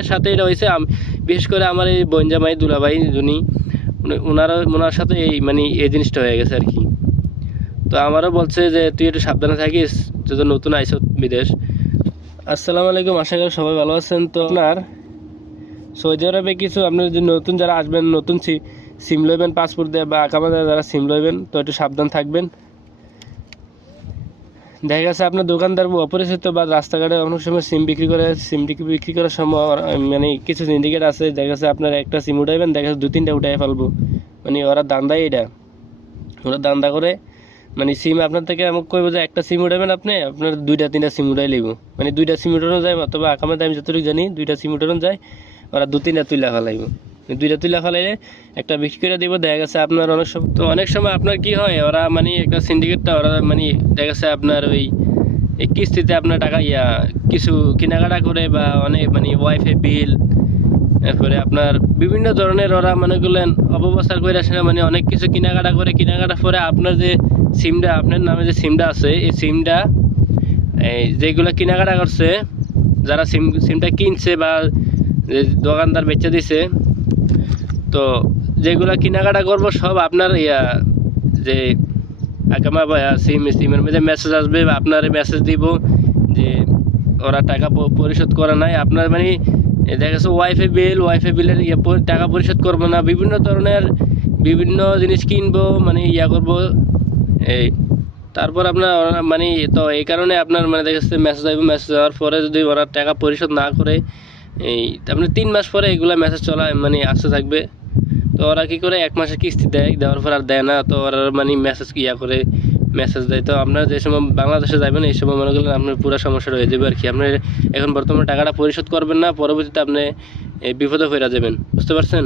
এর সাথে এটা হয়েছে বিশেষ করে আমার এই বঞ্জামাই দুলাভাই যিনি ওনার সাথে এই জিনিসটা হয়ে গেছে আর কি। তো আমারও বলছে যে তুই একটু সাবধানে থাকিস, তুই তো নতুন আইসো বিদেশ। আসসালামু আলাইকুম, আশা করি সবাই ভালো আছেন। তো আপনার সৌদি আরবে কিছু আপনার যদি নতুন যারা আসবেন, নতুন সিম লইবেন পাসপোর্ট দিয়ে বা আকামা দিয়ে যারা সিম লইবেন, তো একটু সাবধান থাকবেন। দেখা গেছে আপনার দোকানদার অপরিচিত বা রাস্তাঘাটে অনেক সময় সিম বিক্রি করার সময় কিছু সিন্ডিকেট আছে, দেখা গেছে আপনার একটা সিম উঠাইবেন, দেখা যাচ্ছে 2-3টা উঠাই ফেলবো। ওরা দান্দাই এটা, ওরা দান্দা করে সিম আপনার থেকে এমন করবো যে একটা সিম উঠাবেন আপনার 2-3টা সিম উঠাই লিব, 2টা সিম উঠানো যায়, অথবা আকামের দাম যতটুকু জানি 2টা সিম উঠানো যায়, ওরা 2-3টা তুলে ফেলাইব। 2টা তুলে ফেলাইলে একটা বিক্রি করে দিব। দেখা গেছে আপনার অনেক সময় আপনার কি হয়, ওরা একটা সিন্ডিকেটটা ওরা দেখা গেছে আপনার এই কিস্তিতে আপনার টাকা কিছু কেনাকাটা করে বা অনেক ওয়াইফাই বিল, এরপরে আপনার বিভিন্ন ধরনের ওরা মনে করলেন অপপ্রচার করে আসে না, অনেক কিছু কেনাকাটা পরে আপনার যে সিমটা, আপনার নামে যে সিমটা আছে, এই সিমটা যেগুলো কেনাকাটা করছে, যারা সিমটা কিনছে বা যে দোকানদার বেচে দিছে, তো যেগুলো কেনাকাটা করবো সব আপনার যে আকামা বা সিমের মধ্যে মেসেজ আসবে, আপনার মেসেজ দিব যে ওরা টাকা পরিশোধ করে নাই। আপনার দেখা গেছে ওয়াইফাই বিলের টাকা পরিশোধ করবো না, বিভিন্ন ধরনের বিভিন্ন জিনিস কিনবো, করবো এই। তারপর আপনার তো এই কারণে আপনার দেখা যাচ্ছে মেসেজ যাওয়ার পরে যদি ওরা টাকা পরিশোধ না করে, আপনার 3 মাস পরে এগুলা মেসেজ চলা আসতে থাকবে। তো ওরা কী করে 1 মাসের কিস্তি দেওয়ার পর আর দেয় না, তো ওরা মেসেজ করে মেসেজ দেয়। তো আপনার যে সময় বাংলাদেশে যাবেন, এই সময় মনে করলেন আপনার পুরো সমস্যা হয়ে যাবে আর কি। আপনার এখন বর্তমানে টাকাটা পরিশোধ করবেন না, পরবর্তীতে আপনি বিপদে হয়ে যাবেন, বুঝতে পারছেন?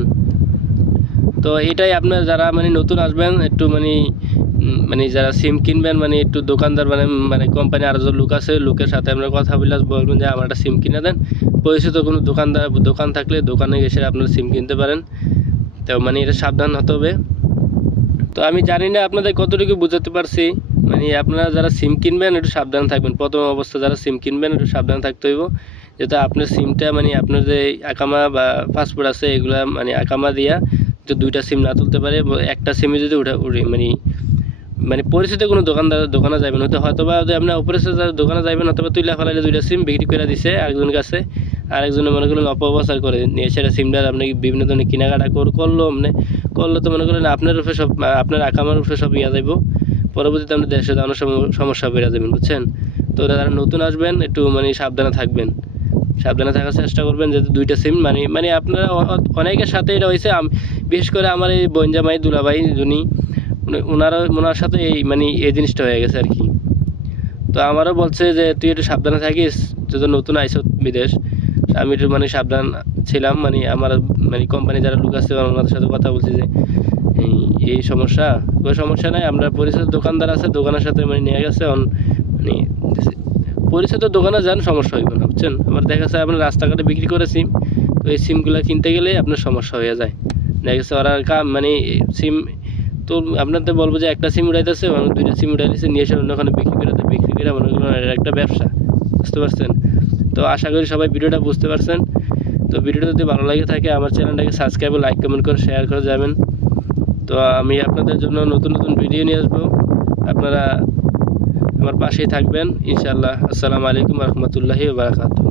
তো এটাই আপনার যারা নতুন আসবেন, একটু যারা সিম কিনবেন, একটু দোকানদার কোম্পানি আর যে লোক আছে, লোকের সাথে আপনার কথা বলে বলবেন যে আমার একটা সিম কিনে দেন। পরিচিত কোনো দোকান থাকলে দোকানে এসে আপনার সিম কিনতে পারেন। তো এটা সাবধান হতে হবে। তো আমি জানি না আপনাদের কতটুকু বুঝাতে পারছি। আপনারা যারা সিম কিনবেন একটু সাবধান থাকবেন। প্রথম অবস্থা যারা সিম কিনবেন একটু সাবধান থাকতে হইব, যাতে আপনার সিমটা আপনার যে আকামা বা পাসপোর্ট আছে, এগুলা আকামা দিয়া যে 2টা সিম না তুলতে পারে। একটা সিমে যদি পরিচিত কোনো দোকানে যাবেন, হয়তো বা যদি আপনার অপরিচিত দোকানে যাবেন, অথবা তুলে ফেলাইলে 2টা সিম বিক্রি করে দিছে আরেকজনের কাছে, আরেকজনে মনে করলেন অপপ্রচার করে নিয়ে সেটা সিমটা আপনাকে বিভিন্ন ধরনের কেনাকাটা করলো তো মনে করেন আপনার উপরে সব, আপনার আকামার উপরে সব যাইব। পরবর্তীতে আপনি দেশে যাওয়ার সমস্যা বেড়ে যাবেন, বুঝছেন? তো যারা নতুন আসবেন একটু সাবধানে থাকবেন, সাবধানে থাকার চেষ্টা করবেন, যাতে 2টা সিম আপনারা অনেকের সাথে এটা হয়েছে। বিশেষ করে আমার এই বঞ্জামাই দুলাভাই যিনি ওনার সাথে এই জিনিসটা হয়ে গেছে আর কি। তো আমারও বলছে যে তুই একটু সাবধানে থাকিস, তুই তো নতুন আইসো বিদেশ। আমি একটু সাবধান ছিলাম, আমার কোম্পানি যারা লোক আছে ওনাদের সাথে কথা বলছি যে এই সমস্যা, কোনো সমস্যা নাই, আমরা পরিচিত দোকানদার আছে, দোকানের সাথে নিয়ে গেছে পরিচিত দোকানে যান, সমস্যা হইব না, বুঝছেন? আবার দেখা যাচ্ছে আপনার রাস্তাঘাটে বিক্রি করে সিম, তো এই সিমগুলো কিনতে গেলে আপনার সমস্যা হয়ে যায়। দেখা গেছে ওরা সিম তো আপনাদের বলবো যে একটা সিম উঠাইতেছে, 2টা সিম উঠাইতেছে, নিয়ে এসে অন্যখানে বিক্রি করে মনে করেন এটা একটা ব্যবসা, বুঝতে পারছেন? তো আশা করি সবাই ভিডিওটা বুঝতে পারছেন। তো ভিডিওটা যদি ভালো লাগে থাকে, আমার চ্যানেলটাকে সাবস্ক্রাইব, লাইক, কমেন্ট করে শেয়ার করে যাবেন। তো আমি আপনাদের জন্য নতুন ভিডিও নিয়ে আসবো, আপনারা আমার পাশেই থাকবেন ইনশাআল্লাহ। আসসালামু আলাইকুম ওয়া রাহমাতুল্লাহি ওয়া বারাকাতুহু।